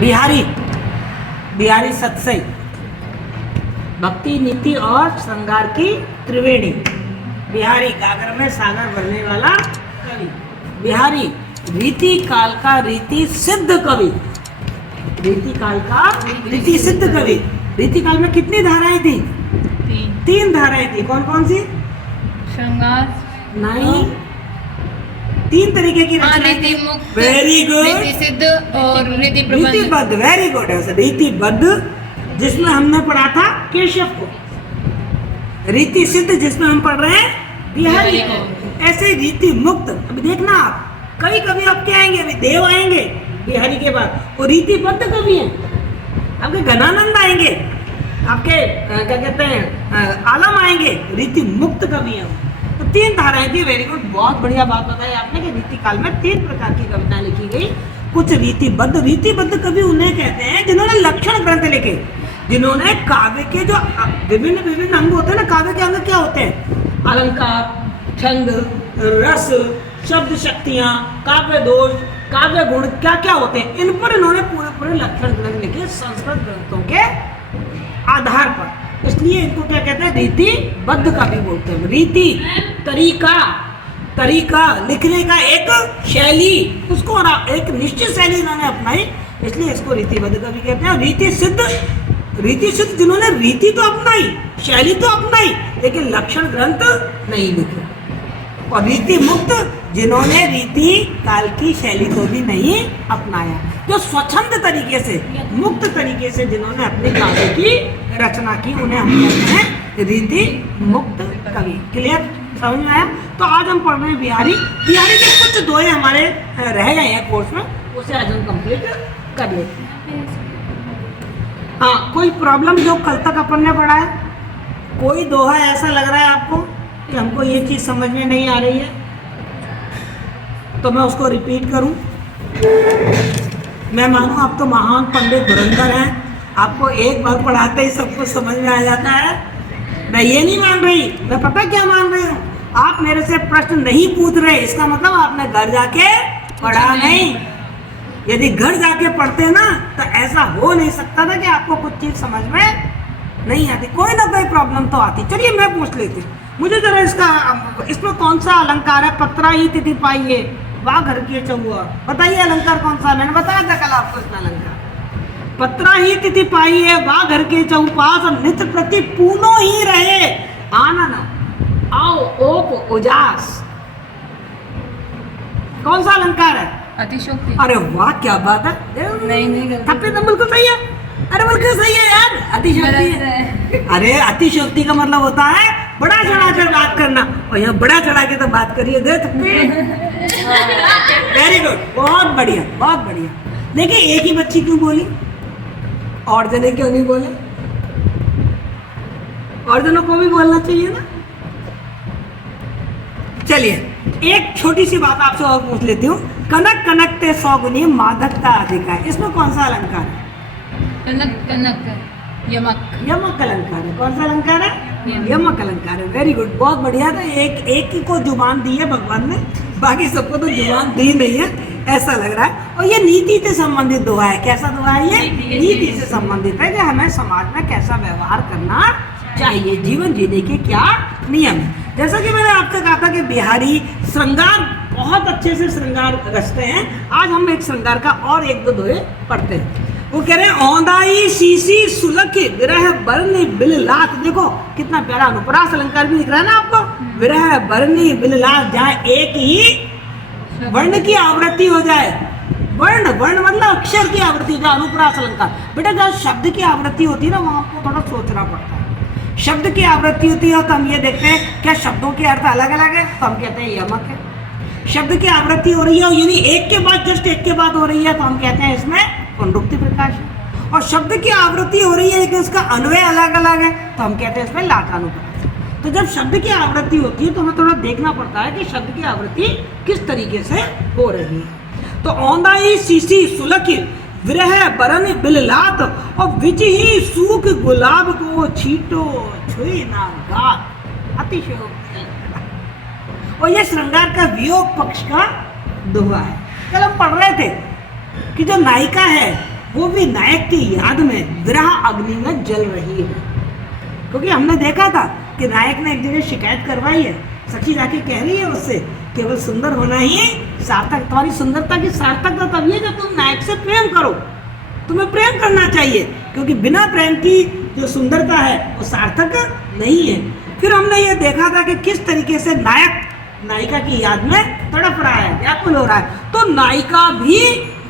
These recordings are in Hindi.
बिहारी, बिहारी सत्सई, भक्ति नीति और श्रृंगार की त्रिवेणी। बिहारी गागर में सागर भरने वाला कवि। बिहारी रीति काल का रीति सिद्ध कवि। रीति काल का रीति सिद्ध कवि। रीति काल में कितनी धाराएं थी? तीन धाराएं थी। कौन कौन सी? श्रृंगार नहीं, तीन तरीके की रचना। Very good. रीति सिद्ध और रीति प्रबंध। रीतिबद्ध, वेरी गुड। रीतिबद्ध जिसमें हमने पढ़ा था केशव को, रीति सिद्ध जिसमें हम पढ़ रहे हैं बिहारी को। ऐसे रीति मुक्त। अभी देखना आप, कई कवि आपके आएंगे, अभी देव आएंगे बिहारी के बाद, वो रीतिबद्ध कवि हैं। आपके घनानंद आएंगे, आपके क्या कहते हैं आलम आएंगे, रीति मुक्त कवि हैं। तो तीन धाराएं थी। वेरी गुड, बहुत बढ़िया बात बताई आपने कि रीति काल में तीन प्रकार की कविता लिखी गई। कुछ रीतिबद्ध, रीतिबद्ध कवि उन्हें कहते हैं जिन्होंने लक्षण ग्रंथ लिखे, जिन्होंने काव्य के जो विभिन्न विभिन्न अंग होते हैं ना, काव्य के अंग क्या होते हैं? अलंकार, छंद, रस, शब्द शक्तियां, काव्य दोष, काव्य गुण, क्या क्या होते हैं, इन पर इन्होंने पूरे पूरे लक्षण ग्रंथ लिखे संस्कृत ग्रंथों के आधार पर। इसलिए इनको क्या कहते हैं? रीतिबद्ध कवि बोलते हैं। रीति तरीका, तरीका लिखने का एक शैली, उसको एक निश्चित शैली इन्होंने अपनाई, इसलिए इसको रीतिबद्ध कवि कहते हैं। रीति सिद्ध, रीति सिद्ध जिन्होंने रीति तो अपनाई, शैली तो अपनाई, लेकिन लक्षण ग्रंथ नहीं लिखे। और रीति मुक्त जिन्होंने रीति काल की शैली को भी नहीं अपनाया, जो स्वच्छंद तरीके से, मुक्त तरीके से जिन्होंने अपने काव्य की रचना की, उन्हें हम कहते हैं रीति मुक्त कवि। क्लियर, समझ में आया? तो आज हम पढ़ रहे हैं बिहारी। बिहारी के कुछ दोहे हमारे रह गए हैं कोर्स में, उसे आज हम कंप्लीट कर लेते हैं। हाँ, कोई प्रॉब्लम जो कल तक अपन ने पढ़ा है? कोई दोहा ऐसा लग रहा है आपको कि हमको ये चीज़ समझ में नहीं आ रही है, तो मैं उसको रिपीट करूं? मैं मानूं आप तो महान पंडित धुरंधर हैं, आपको एक बार पढ़ाते ही सब कुछ समझ में आ जाता है। मैं ये नहीं मान रही, मैं पता क्या मान रही हूँ, आप मेरे से प्रश्न नहीं पूछ रहे, इसका मतलब आपने घर जाके पढ़ा नहीं। यदि घर जाके पढ़ते ना तो ऐसा हो नहीं सकता था कि आपको कुछ चीज़ समझ में नहीं आती। कोई ना कोई प्रॉब्लम तो आती। चलिए मैं पूछ लेती हूँ, मुझे जरा इसमें कौन सा अलंकार है? पत्रा ही तिथि पाइये वाह घर के चौआ। बताइए अलंकार कौन सा? मैंने बताया था कल आपको इसमें अलंकार। पत्रा ही तिथि पाइये वाह घर के चौपास, नित्य प्रति पूनो ही रहे आनन आओ ओप उजास। कौन सा अलंकार है? अतिशोक्ति। अरे वाह, क्या बात है। नहीं थप्पे तो बिल्कुल सही है। अरे बिल्कुल सही है यार, अतिशोक्ति है। अरे अतिशोक्ति का मतलब होता है बड़ा चढ़ा कर बात करना, और यहाँ बड़ा चढ़ा के तो बात करिए। वेरी गुड, बहुत बढ़िया, बहुत बढ़िया। देखिए एक ही बच्ची क्यों बोली, और जने क्यों नहीं बोले? और जनों को भी बोलना चाहिए ना। चलिए एक छोटी सी बात आपसे और पूछ लेती हूँ। कनक कनक ते सौगुनी मादकता अधिक है, इसमें कौन सा अलंकार है? कनक कनक यमक। यमक अलंकार है। कौन सा अलंकार है? यमक अलंकार है। वेरी गुड, बहुत बढ़िया। था एक ही को जुबान दी है भगवान ने, बाकी सबको तो जुबान दी नहीं है, ऐसा लग रहा है। और ये नीति से संबंधित दुआ है। कैसा दुआ है ये? नीति से संबंधित है कि हमें समाज में कैसा व्यवहार करना चाहिए, जीवन जीने के क्या नियम है। जैसा कि मैंने आपसे कहा था कि बिहारी श्रृंगार बहुत अच्छे से श्रृंगार रचते हैं। आज हम एक श्रृंगार का और एक दो दोहे पढ़ते हैं। वो कह रहे हैं औंदाई शीशी सुलख विरह बरनी बिललात। देखो कितना प्यारा अनुप्रास अलंकार भी दिख रहा है ना आपको। विरह बरनी बिललात, जहाँ एक ही वर्ण की आवृत्ति हो जाए। वर्ण, वर्ण मतलब अक्षर की आवृत्ति, जो अनुप्रास अलंकार। बेटा जहाँ शब्द की आवृत्ति होती है ना, वहाँ आपको थोड़ा सोचना पड़ता है। शब्द की आवृत्ति होती है तो हम ये देखते हैं क्या शब्दों के अर्थ अलग अलग है, तो हम कहते हैं यमक है। शब्द की आवृत्ति हो रही है, यानी एक के बाद जस्ट एक के बाद हो रही है, तो हम कहते हैं इसमें पुनरुक्ति प्रकाश है। और शब्द की आवृत्ति हो रही है लेकिन उसका अन्वय अलग अलग है, तो हम कहते हैं इसमें लाटानुप्रास। तो जब शब्द की आवृत्ति होती है तो हमें थोड़ा देखना पड़ता है कि शब्द की आवृत्ति किस तरीके से हो रही है। तो औंदाई शीशी सुलख विरह बरन बिललात, और विच ही सूख गुलाब को छीटो छुई ना गात। अतिशयोक्ति। और ये श्रृंगार का वियोग पक्ष का दोहा है। कल हम पढ़ रहे थे कि जो नायिका है वो भी नायक की याद में विरह अग्नि में जल रही है। क्योंकि हमने देखा था कि नायक ने एक जगह शिकायत करवाई है, सखी जाके कह रही है उससे केवल सुंदर होना ही सार्थक, तुम्हारी सुंदरता की सार्थकता तभी है जब तुम नायक से प्रेम करो, तुम्हें प्रेम करना चाहिए, क्योंकि बिना प्रेम की जो सुंदरता है वो सार्थक नहीं है। फिर हमने ये देखा था कि किस तरीके से नायक नायिका की याद में तड़प रहा है, व्याकुल हो रहा है, तो नायिका भी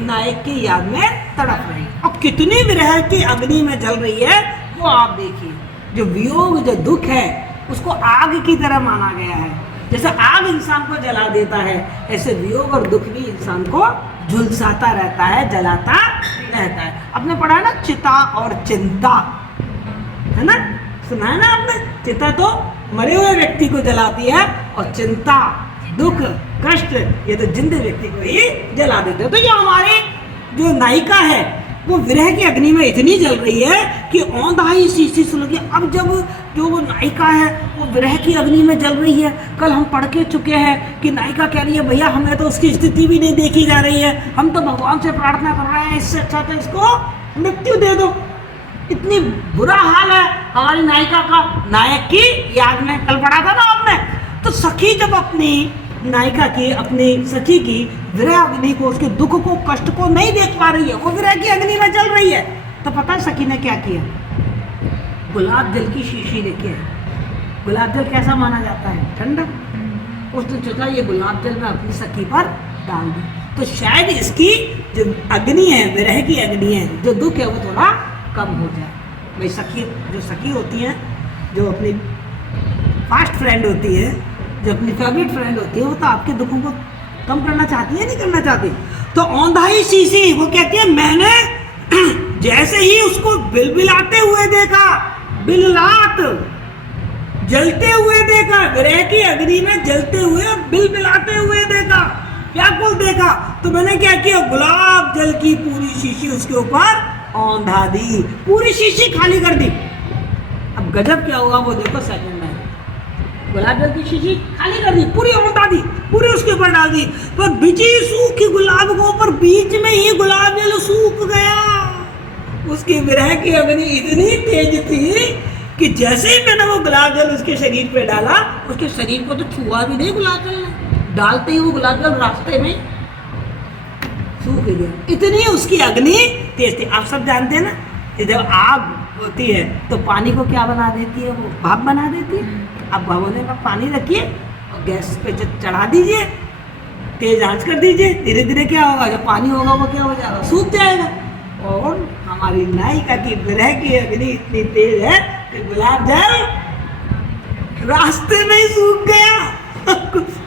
नायक की याद में तड़प रही है। और कितनी विरह की अग्नि में जल रही है वो आप देखिए। जो वियोग, जो दुख है, उसको आग की तरह माना गया है। जैसे आग इंसान को जला देता है, ऐसे वियोग और दुख भी इंसान को झुलसाता रहता है, जलाता रहता है। आपने पढ़ा है ना चिता और चिंता, है ना, सुना है ना आपने? चिता तो मरे हुए व्यक्ति को जलाती है और चिंता, दुख, कष्ट ये तो जिंदे व्यक्ति को ही जला देते हैं। तो ये हमारी जो नायिका है वो विरह की अग्नि में इतनी जल रही है कि औंधाई सी सुलगी। अब जब जो वो नायिका है वो विरह की अग्नि में जल रही है, कल हम पढ़ के चुके हैं कि नायिका कह रही है भैया हमें तो उसकी स्थिति भी नहीं देखी जा रही है, हम तो भगवान से प्रार्थना कर रहे हैं इससे अच्छा तो इसको मृत्यु दे दो। इतनी बुरा हाल है हमारी नायिका का नायक की याद में। कल पढ़ा था ना आपने। तो सखी जब अपनी नायिका की, अपनी सखी की विरह अग्नि को, उसके दुख को, कष्ट को नहीं देख पा रही है, वो विरह की अग्नि में जल रही है, तो पता है सखी ने क्या किया? गुलाब जल की शीशी लेके आई। गुलाब जल कैसा माना जाता है? ठंडा। उसने सोचा ये गुलाब जल मैं अपनी सखी पर डाल दूं, तो शायद इसकी जो अग्नि है, विरह की अग्नि है, जो दुख है वो थोड़ा कम हो जाए। भाई सखी, जो सखी होती है, जो अपनी फास्ट फ्रेंड होती है, जो अपनी फेवरेट फ्रेंड होती है, वो तो आपके दुखों को कम करना चाहती है, नहीं करना चाहती। तो औंधाई शीशी वो कहती है मैंने जैसे ही उसको बिलबिलाते हुए देखा, बिललात जलते हुए देखा, विरह की अग्नि में जलते हुए और बिलबिलाते हुए देखा, व्याकुल देखा, तो मैंने क्या किया? गुलाब जल की पूरी शीशी उसके ऊपर औंधा दी, पूरी शीशी खाली कर दी। अब गजब क्या हुआ वो देखो सेकंड में। गुलाब जल की शीशी खाली कर दी, पूरी औंधा दी, पूरी उसके ऊपर डाल दी, पर बिची सूखी गुलाब के ऊपर बीच में ही गुलाब जल सूख गया। उसकी विरह की अग्नि इतनी तेज थी कि जैसे ही मैंने वो गुलाब जल उसके शरीर पे डाला, उसके शरीर को तो छुआ भी नहीं गुलाब जल ने, डालते ही वो गुलाब जल रास्ते में सूख गया। इतनी उसकी अग्नि तेज थी। आप सब जानते हैं ना कि जब आग होती है तो पानी को क्या बना देती है? वो भाप बना देती है। अब भगोने में पानी रखिए और गैस पे चढ़ा दीजिए, तेज आंच कर दीजिए, धीरे धीरे क्या होगा? जब पानी होगा वो क्या हो जाएगा? सूख जाएगा। और हमारी नायिका की विरह की अग्नि इतनी तेज है कि गुलाब जल रास्ते में ही सूख गया।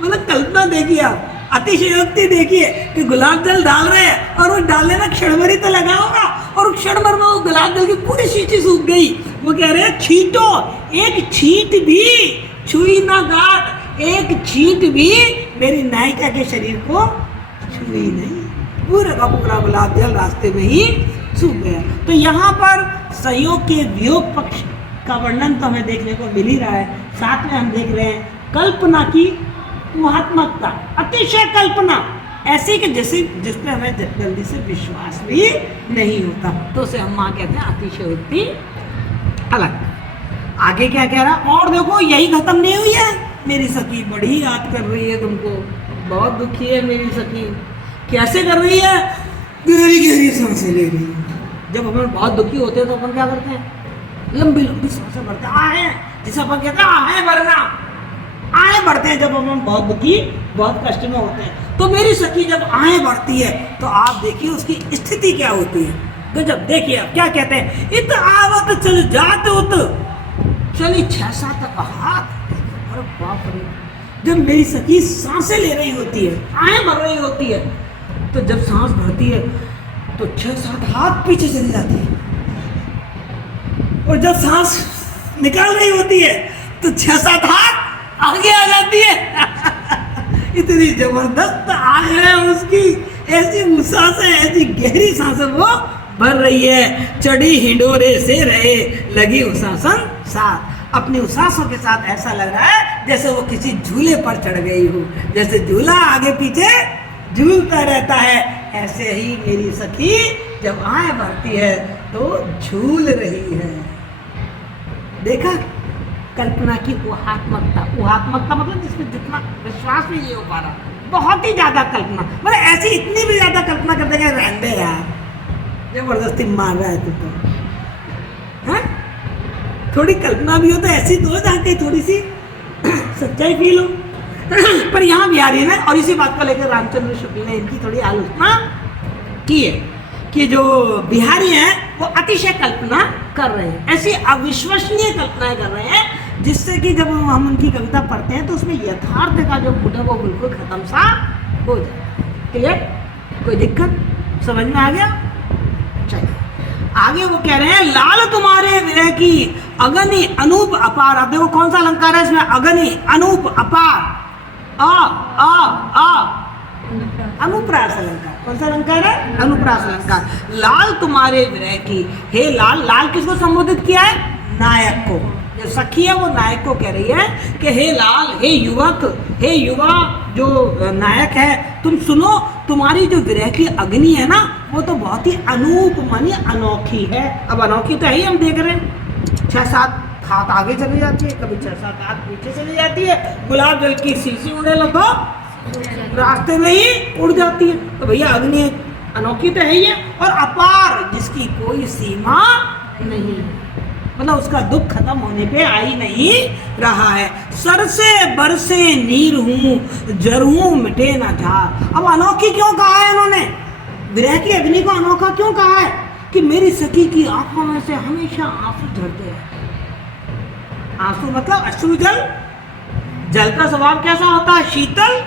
मतलब कल्पना देखिए आप, अतिशयोक्ति देखिए कि गुलाब जल डाल रहे हैं और वो डालने में क्षण भर ही तो लगा होगा, और क्षण भर में वो गुलाब जल की पूरी शीशी सूख गई। वो कह रहे हैं छींटो, एक छींट भी छुई ना गात, एक छींट भी मेरी नायिका के शरीर को छुई नहीं, पूरा का पूरा गुलाब जल रास्ते में ही सूख गया। तो यहाँ पर संयोग के वियोग पक्ष का वर्णन तो हमें देखने को मिल ही रहा है, साथ में हम देख रहे हैं कल्पना की ऊहात्मकता, अतिशय कल्पना ऐसी कि जैसे जिसपे हमें जल्दी से विश्वास भी नहीं होता, तो उसे हम माँ कहते हैं अतिशयोक्ति अलग। आगे क्या कह रहा? और देखो यही खत्म नहीं हुई है, मेरी सखी बड़ी याद कर रही है तुमको, बहुत दुखी है मेरी सखी। कैसे कर रही है? गहरी गहरी सांसें ले रही है। जब अपन बहुत दुखी होते हैं तो अपन क्या करते हैं? लंबी लंबी सांसें भरते हैं, आहे, जिसे अपन कहते हैं आहे भरना, आहे भरते हैं जब हम बहुत दुखी, बहुत कष्ट में होते हैं। तो मेरी सखी जब आहे भरती है तो आप देखिए उसकी स्थिति क्या होती है। गजब। देखिए आप क्या कहते हैं? इत आवत चल जात उत चली 6-7 हाथ। अरे बाप रे, जब मेरी सखी सांसें ले रही होती है, आहे भर रही होती है, तो जब सांस भरती है तो 6-7 हाथ पीछे चली जाती है, और जब सांस निकाल रही होती है तो 6-7 हाथ आगे आ जाती है। इतनी जबरदस्त आग है उसकी, ऐसी सांसें, ऐसी गहरी सांसें वो भर रही है। चढ़ी हिंडोरे से रहे लगी उसासन साथ। अपनी उसासों के साथ ऐसा लग रहा है जैसे वो किसी झूले पर चढ़ गई हो, जैसे झूला आगे पीछे झूलता रहता है, ऐसे ही मेरी सखी जब आए भरती है तो झूल रही है। देखा कल्पना की ऊहात्मकता। ऊहात्मकता मतलब जिसमें जितना विश्वास नहीं ये हो पा रहा, बहुत ही ज्यादा कल्पना, मतलब ऐसी इतनी भी ज्यादा कल्पना करते हैं रहने दे यार, जबरदस्ती मार रहा है तो हैं? थोड़ी कल्पना भी हो तो ऐसी तो जाके थोड़ी सी सच्चाई फील हो। पर यहाँ बिहारी ने, और इसी बात को लेकर रामचंद्र शुक्ल ने इनकी थोड़ी आलोचना की है कि जो बिहारी हैं वो अतिशय कल्पना कर रहे हैं, ऐसी अविश्वसनीय कल्पनाएं कर रहे हैं जिससे कि जब हम उनकी कविता पढ़ते हैं तो उसमें यथार्थ का जो गुण है वो बिल्कुल खत्म सा हो जाए। क्लियर? कोई दिक्कत समझ में आ गया? चलिए आगे वो कह रहे हैं, लाल तुम्हारे विरह की अगनी अनूप अपार। अब देखो कौन सा अलंकार है इसमें, अगनी अनूप अपार, अनुप्रास अलंकार। कौन सा अलंकार है? अनुप्रास अलंकार। लाल तुम्हारे विरह की, हे लाल। लाल किसको संबोधित किया है? नायक को। जो सखी है वो नायक को कह रही है कि हे लाल, हे युवक, हे युवा जो नायक है, तुम सुनो, तुम्हारी जो विरह की अग्नि है ना वो तो बहुत ही अनूप मानी अनोखी है। अब अनोखी तो है ही, हम देख रहे हैं 6-7 हाथ आगे चली जाती है, कभी 6-7 हाथ पीछे चली जाती है। गुलाब जल की शीशी उड़े लगो रास्ते में ही उड़ जाती है। तो भैया अग्नि अनोखी तो है ही है, और अपार जिसकी कोई सीमा नहीं है, मतलब उसका दुख खत्म होने पे आ ही नहीं रहा है। सर से बरसे नीर हूँ जरूं मिटे ना झार। अब अनोखी क्यों कहा है इन्होंने? विरह की अग्नि को अनोखा क्यों कहा है? कि मेरी सखी की आंखों में से हमेशा आंसू झरते हैं। आंसू मतलब अश्रु जल। जल का स्वभाव कैसा होता है? शीतल।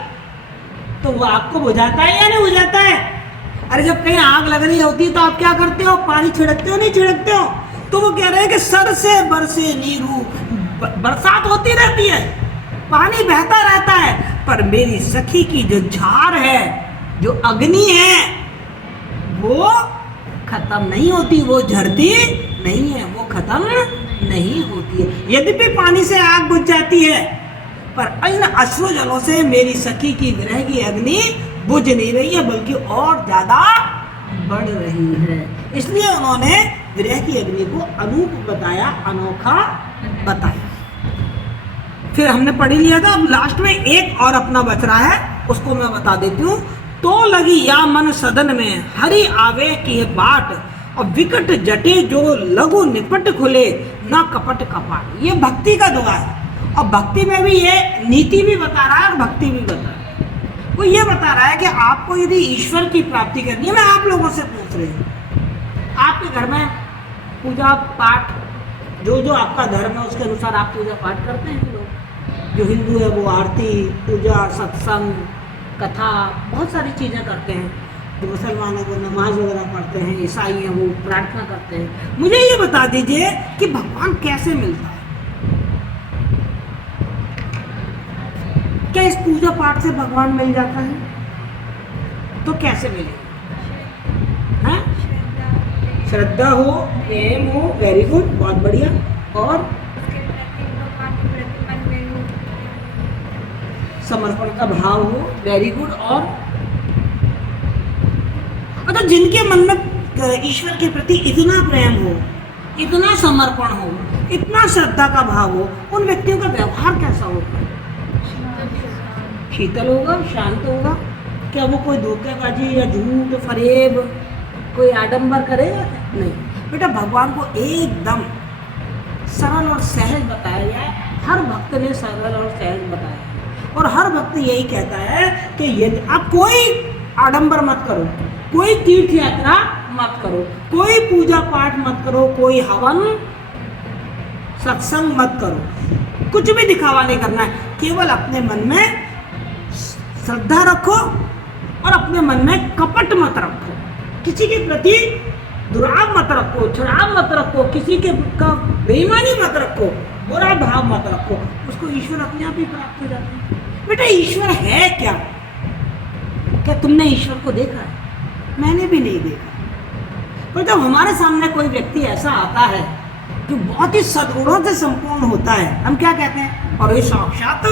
तो वो आपको बुझाता है या नहीं बुझाता है? अरे जब कहीं आग लग रही होती है तो आप क्या करते हो? पानी छिड़कते हो नहीं छिड़कते हो? तो वो कह रहे हैं कि सर से बरसे नीरू, बरसात होती रहती है, पानी बहता रहता है, पर मेरी सखी की जो झार है, जो अग्नि है, वो खत्म नहीं होती, वो झरती नहीं है, वो खत्म नहीं होती है। यद्यपि पानी से आग बुझ जाती है, पर इन अश्रु जलों से मेरी सखी की विरह की अग्नि बुझ नहीं रही है, बल्कि और ज्यादा बढ़ रही है। इसलिए उन्होंने विरह की अग्नि को अनूप बताया, अनोखा बताया। फिर हमने पढ़ लिया था, अब लास्ट में एक और अपना बच रहा है, उसको मैं बता देती हूँ। तो लगी या मन सदन में हरि आवे की बाट, और विकट जटे जो लघु निपट खुले ना कपट कपाट। ये भक्ति का दुआ है, और भक्ति में भी ये नीति भी बता रहा है और भक्ति भी बता रहा है। वो ये बता रहा है कि आपको यदि ईश्वर की प्राप्ति करनी है, मैं आप लोगों से पूछ रही हूँ, आपके घर में पूजा पाठ जो जो आपका धर्म है उसके अनुसार आप पूजा पाठ करते हैं लोग। जो हिंदू है वो आरती, पूजा, सत्संग, कथा, बहुत सारी चीज़ें करते हैं। जो मुसलमान है वो नमाज वगैरह पढ़ते हैं, ईसाई हैं वो प्रार्थना करते हैं। मुझे ये बता दीजिए कि भगवान कैसे मिलता है? क्या इस पूजा पाठ से भगवान मिल जाता है? तो कैसे मिलेगा? हैं? श्रद्धा हो, प्रेम हो, वेरी गुड, बहुत बढ़िया। और समर्पण का भाव हो, वेरी गुड। और मतलब जिनके मन में ईश्वर के प्रति इतना प्रेम हो, इतना समर्पण हो, इतना श्रद्धा का भाव हो, उन व्यक्तियों का व्यवहार कैसा होगा? शीतल होगा, शांत होगा। क्या वो कोई धोखेबाजी या झूठ फरेब कोई आडंबर करेगा? नहीं बेटा, भगवान को एकदम सरल और सहज बताया गया है। हर भक्त ने सरल और सहज बताया है, और हर भक्त यही कहता है कि यदि आप कोई आडंबर मत करो, कोई तीर्थ यात्रा मत करो, कोई पूजा पाठ मत करो, कोई हवन सत्संग मत करो, कुछ भी दिखावा नहीं करना है। केवल अपने मन में श्रद्धा रखो और अपने मन में कपट मत रखो, किसी के प्रति दुराव मत रखो, चुनाव मत रखो, किसी के का बेईमानी मत रखो, बुरा भाव मत रखो। उसको ईश्वर अपने आप ही प्राप्त हो जाता है। बेटा ईश्वर है क्या? क्या तुमने ईश्वर को देखा है? मैंने भी नहीं देखा। पर जब हमारे सामने कोई व्यक्ति ऐसा आता है जो बहुत ही सद्गुणों से संपूर्ण होता है, हम क्या कहते हैं? और ये साक्षात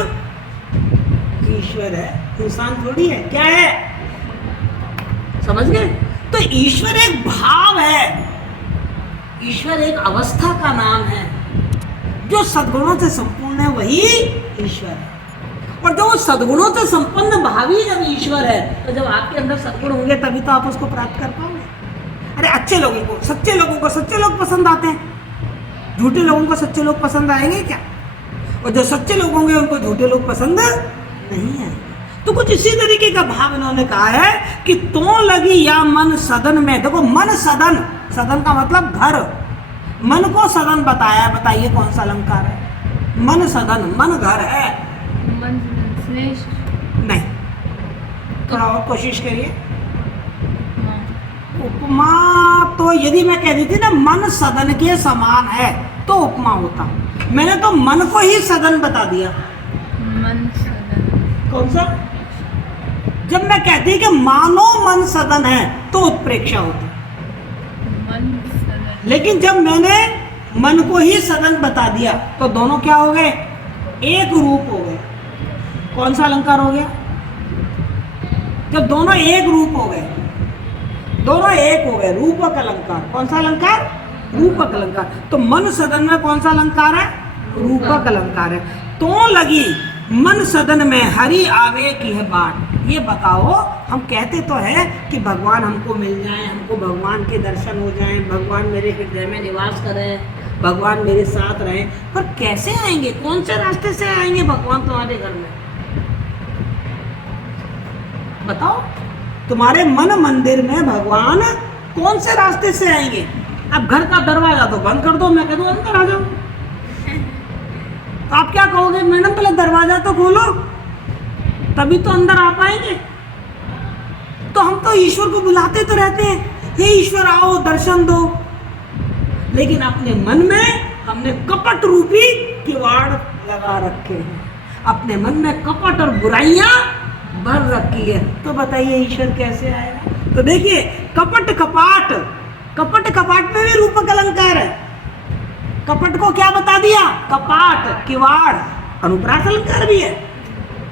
ईश्वर है, इंसान थोड़ी है। क्या है? समझ गए? तो ईश्वर एक भाव है, ईश्वर एक अवस्था का नाम है। जो सद्गुणों से संपूर्ण है वही ईश्वर है। और जो सद्गुणों से संपन्न भावी जब ईश्वर है, तो जब आपके अंदर सद्गुण होंगे तभी तो आप उसको प्राप्त कर पाओगे। अरे अच्छे लोगों को, सच्चे लोगों को सच्चे लोग पसंद आते हैं, झूठे लोगों को सच्चे लोग पसंद आएंगे क्या? और जो सच्चे लोग होंगे उनको झूठे लोग पसंद नहीं है। तो कुछ इसी तरीके का भाव इन्होंने कहा है कि तो लगी या मन सदन में। देखो मन सदन, सदन का मतलब घर, मन को सदन बताया। बताइए कौन सा अलंकार है? मन सदन, मन घर है मन श्रेष्ठ नहीं। थोड़ा और कोशिश करिए। हाँ। उपमा तो यदि मैं कह देती ना मन सदन के समान है तो उपमा होता। मैंने तो मन को ही सदन बता दिया। मन सदन कौन सा? जब मैं कहती कि मानो मन सदन है तो उत्प्रेक्षा होती। मन सदन लेकिन जब मैंने मन को ही सदन बता दिया तो दोनों क्या हो गए? एक रूप हो गए। कौन सा अलंकार हो गया? जब दोनों एक रूप हो गए, दोनों एक हो गए, रूपक अलंकार। कौन सा अलंकार? रूपक अलंकार। तो मन सदन में कौन सा अलंकार है? रूपक अलंकार है। तो लगी मन सदन में हरि आवे की है बाट। ये बताओ, हम कहते तो है कि भगवान हमको मिल जाए, हमको भगवान के दर्शन हो जाएं, भगवान मेरे हृदय में निवास करें, भगवान मेरे साथ रहें, पर कैसे आएंगे? कौन से रास्ते से आएंगे भगवान तुम्हारे घर में? बताओ, तुम्हारे मन मंदिर में भगवान कौन से रास्ते से आएंगे? अब घर का दरवाजा तो बंद कर दो, मैं कह दूं अंदर आ जाओ, तो आप क्या कहोगे? मैडम पहले दरवाजा तो खोलो तभी तो अंदर आ पाएंगे। तो हम तो ईश्वर को बुलाते तो रहते हैं, हे ईश्वर आओ दर्शन दो, लेकिन अपने मन में हमने कपट रूपी किवाड़ लगा रखे हैं। अपने मन में कपट और बुराइयां भर रखी है। तो बताइए ईश्वर कैसे आएगा? तो देखिए, कपट कपाट, कपट कपाट में भी रूपक अलंकार है। कपट को क्या बता दिया? कपाट, किवाड़, अनुप्रास अलंकार भी है।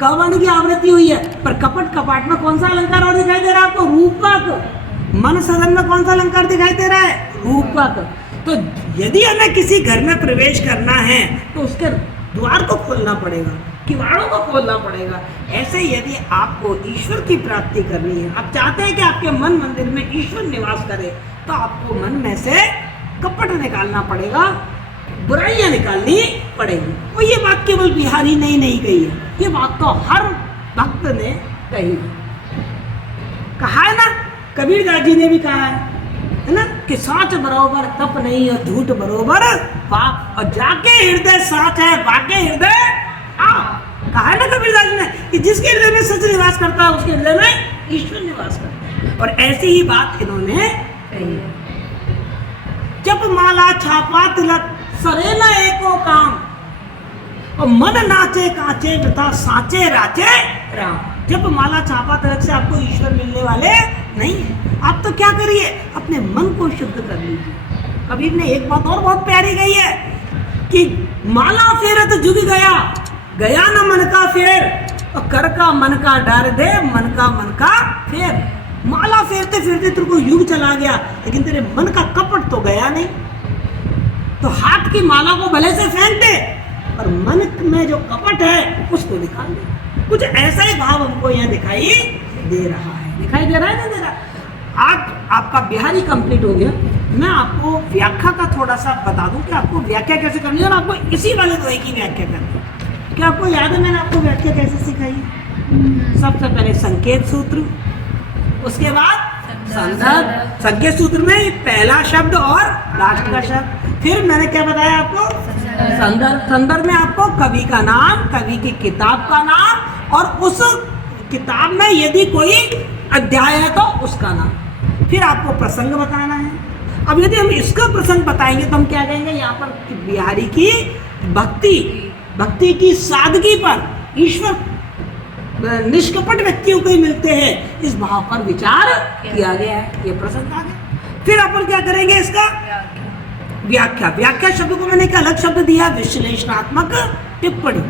कवन की आवृत्ति हुई है, पर कपट कपाट में कौन सा अलंकार और दिखाई दे रहा है आपको? रूपक। मन सदन में कौन सा अलंकार दिखाई दे रहा है? रूपक। तो यदि हमें किसी घर में प्रवेश करना है तो उसके द्वार को खोलना पड़ेगा, किवाड़ों को खोलना पड़ेगा। ऐसे ही यदि आपको ईश्वर की प्राप्ति करनी है, आप चाहते हैं कि आपके मन मंदिर में ईश्वर निवास करे, तो आपको मन में से कपट निकालना पड़ेगा, बुराइयां निकालनी पड़ेगी। और ये बात केवल बिहारी ने ही नहीं कही है, ये बात तो हर भक्त ने कही है। कहा है ना, कबीरदास जी ने भी कहा है ना, कि साच बरोबर तप नहीं और झूठ बरोबर पाप, और जाके हृदय साच है बाके हृदय आप। कहा है ना कबीरदास जी ने कि जिसके हृदय में सच निवास करता है उसके हृदय में ईश्वर निवास करता है। और ऐसी ही बात इन्होंने कही है। जप माला छापा तिलक सरे न एको काम, और मन नाचे कांचे तथा साचे राचे राम। जप माला छापा तिलक से आपको ईश्वर मिलने वाले नहीं है। आप तो क्या करिए, अपने मन को शुद्ध कर लीजिए। कबीर ने एक बात और बहुत प्यारी कही है कि माला फेरत जुग गया, गया न मन का फेर, और कर का मन का डर दे, मन का फेर। माला फेरते फेरते तेरे को युग चला गया, लेकिन तेरे मन का कपट तो गया नहीं। तो हाथ की माला को भले से फेंक दे, और मन में जो कपट है उसको निकाल दे। कुछ ऐसा ही भाव हमको यहाँ दिखाई दे रहा है। दिखाई दे रहा है ना? दे रहा। आज आपका बिहारी कंप्लीट हो गया। मैं आपको व्याख्या का थोड़ा सा बता दूं कि आपको व्याख्या कैसे करनी है, और आपको इसी वाले दोहे की व्याख्या करनी है। क्या आपको याद है मैंने आपको व्याख्या कैसे सिखाई है? सबसे पहले संकेत सूत्र, उसके बाद संदर्भ। संकेत सूत्र में पहला शब्द और लास्ट का शब्द। फिर मैंने क्या बताया आपको? संदर्भ। संदर्भ में आपको कवि का नाम, कवि की किताब का नाम, और उस किताब में यदि कोई अध्याय है तो उसका नाम। फिर आपको प्रसंग बताना है। अब यदि हम इसका प्रसंग बताएंगे तो हम क्या कहेंगे? यहाँ पर बिहारी की भक्ति की सादगी पर ईश्वर निष्कपट व्यक्तियों को ही मिलते हैं, इस भाव पर विचार किया गया है। ये प्रसंग आ गया। फिर अपन क्या करेंगे? इसका व्याख्या। व्याख्या शब्द को मैंने एक अलग शब्द दिया, विश्लेषणात्मक टिप्पणी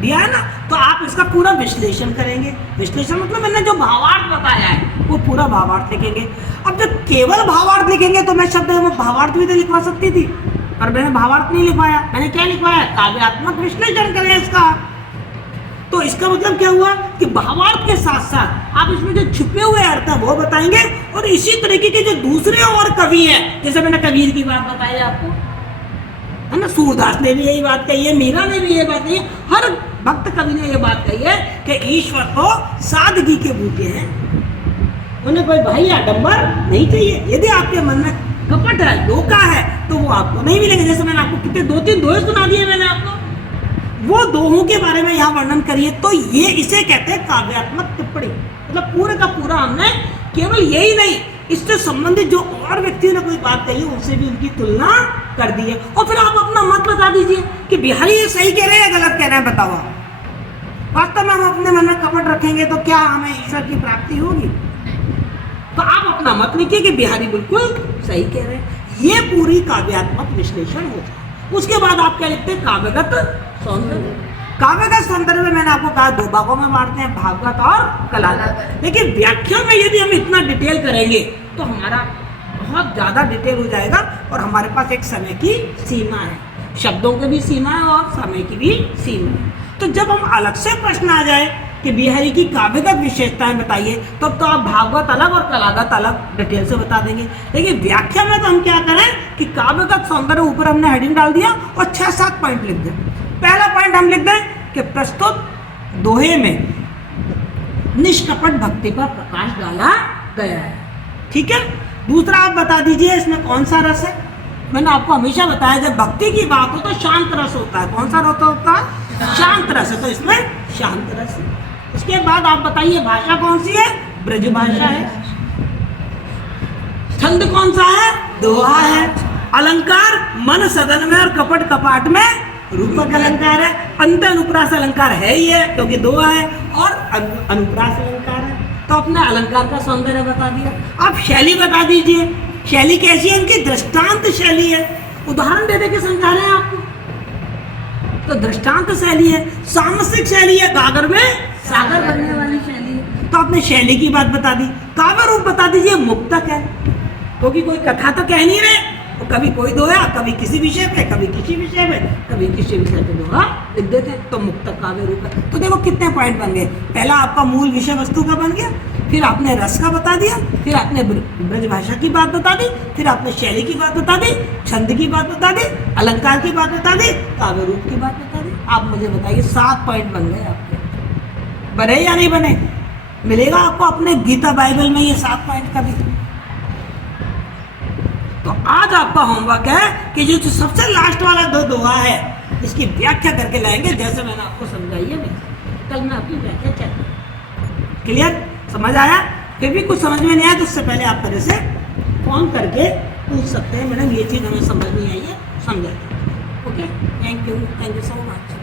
दिया है ना, तो आप इसका पूरा विश्लेषण करेंगे। विश्लेषण मतलब मैंने जो भावार्थ बताया है वो पूरा भावार्थ लिखेंगे। अब जब केवल भावार्थ लिखेंगे तो मैं शब्द में भावार्थ भी तो लिखवा सकती थी, पर मैंने भावार्थ नहीं लिखवाया। मैंने क्या लिखवाया? काव्यात्मक विश्लेषण करें इसका। तो इसका मतलब क्या हुआ कि भावार्थ के साथ साथ आप इसमें जो छुपे हुए अर्थ है वो बताएंगे, और इसी तरीके के जो दूसरे और कवि हैं, जैसे मैंने कबीर की बात बताई आपको, है ना, सूरदास ने भी यही बात कही है, मीरा ने भी यही बात कही है, हर भक्त कवि ने यह बात कही है कि ईश्वर को सादगी के बूते हैं, उन्हें कोई भाई आडंबर नहीं चाहिए। यदि आपके मन में कपट है, धोखा है, तो वो आपको नहीं मिलेंगे। जैसे मैंने आपको कितने 2-3 दोहे सुना दिए मैंने आपको, वो दोहों के बारे में यहाँ वर्णन करिए। तो ये इसे कहते हैं काव्यात्मक टिप्पणी। मतलब पूरे का पूरा हमने केवल यही नहीं, इससे संबंधित जो और व्यक्तियों ने कोई बात कही है उनसे भी उनकी तुलना कर दी है, और फिर आप अपना मत बता दीजिए कि बिहारी ये सही कह रहे हैं या गलत कह रहे हैं, बताओ आप। वास्तव में हम अपने मन में कपट रखेंगे तो क्या हमें ईश्वर की प्राप्ति होगी? तो आप अपना मत लिखिए कि बिहारी बिल्कुल सही कह रहे हैं। ये पूरी काव्यात्मक विश्लेषण हो जाए। उसके बाद आप क्या लिखते हैं? काव्यगत सौंदर्य। काव्यगत सौंदर्य में मैंने आपको कहा 2 भागों में बांटते हैं, भागवत और कलागत। लेकिन व्याख्या में यदि हम इतना डिटेल करेंगे तो हमारा बहुत ज्यादा डिटेल हो जाएगा, और हमारे पास एक समय की सीमा है, शब्दों की भी सीमा है और समय की भी सीमा है। तो जब हम अलग से प्रश्न आ जाए कि बिहारी की काव्यगत विशेषताएं बताइए, तब तो आप भागवत अलग और कलागत अलग डिटेल से बता देंगे। लेकिन व्याख्या में तो हम क्या करें कि काव्यगत सौंदर्य ऊपर हमने हेडिंग डाल दिया और 6-7 पॉइंट लिख दें। पहला पॉइंट हम लिख दें कि प्रस्तुत दोहे में निष्कपट भक्ति पर प्रकाश डाला गया है। ठीक है। दूसरा आप बता दीजिए इसमें कौन सा रस है। मैंने आपको हमेशा बताया जब भक्ति की बात हो तो शांत रस होता है। कौन सा रस होता है? शांत रस है, तो इसमें शांत रस है। उसके बाद आप बताइए भाषा कौन सी है? ब्रज भाषा है। छंद कौन सा है? दोहा है। अलंकार मन सदन में और कपट कपाट में रूपक अलंकार है। अंत अनुप्रास अलंकार है ही है क्योंकि दोहा है, और अनुप्रास अलंकार है। तो अपने अलंकार का सौंदर्य बता दिया। आप शैली बता दीजिए, शैली कैसी है? उनकी दृष्टांत शैली है, उदाहरण दे दे के समझा रहे हैं आपको। तो दृष्टांत शैली है, सामसिक शैली है, गागर में सागर बनने वाली शैली है। तो आपने शैली की बात बता दी। काव्य रूप बता दीजिए, मुक्तक है, क्योंकि कोई कथा तो कह नहीं रहे, तो कभी कोई दोहा, कभी किसी विषय पे, कभी किसी विषय पे, कभी किसी विषय पे दोहा लिख देते, तो मुक्तक काव्य रूप है। तो देखो कितने पॉइंट बन गए। पहला आपका मूल विषय वस्तु का बन गया, फिर आपने रस का बता दिया, फिर आपने ब्रज भाषा की बात बता दी, फिर आपने शैली की बात बता दी, छंद की बात बता दी, अलंकार की बात बता दी, काव्य रूप की बात बता दी। आप मुझे बताइए 7 पॉइंट बन गए आपके। बने या नहीं बने? मिलेगा आपको अपने गीता बाइबल में ये 7 पॉइंट का भी। तो आज आपका होमवर्क है कि जो सबसे लास्ट वाला 2 दोहा है इसकी व्याख्या करके लाएंगे, जैसे मैंने आपको समझाई है। कल मैं आपकी व्याख्या चेक करूँ। क्लियर? समझ आया? फिर भी कुछ समझ में नहीं आया तो उससे पहले आप मेरे से फोन करके पूछ सकते हैं, मैडम ये चीज़ हमें समझ नहीं आई है, समझा। Okay, thank you so much.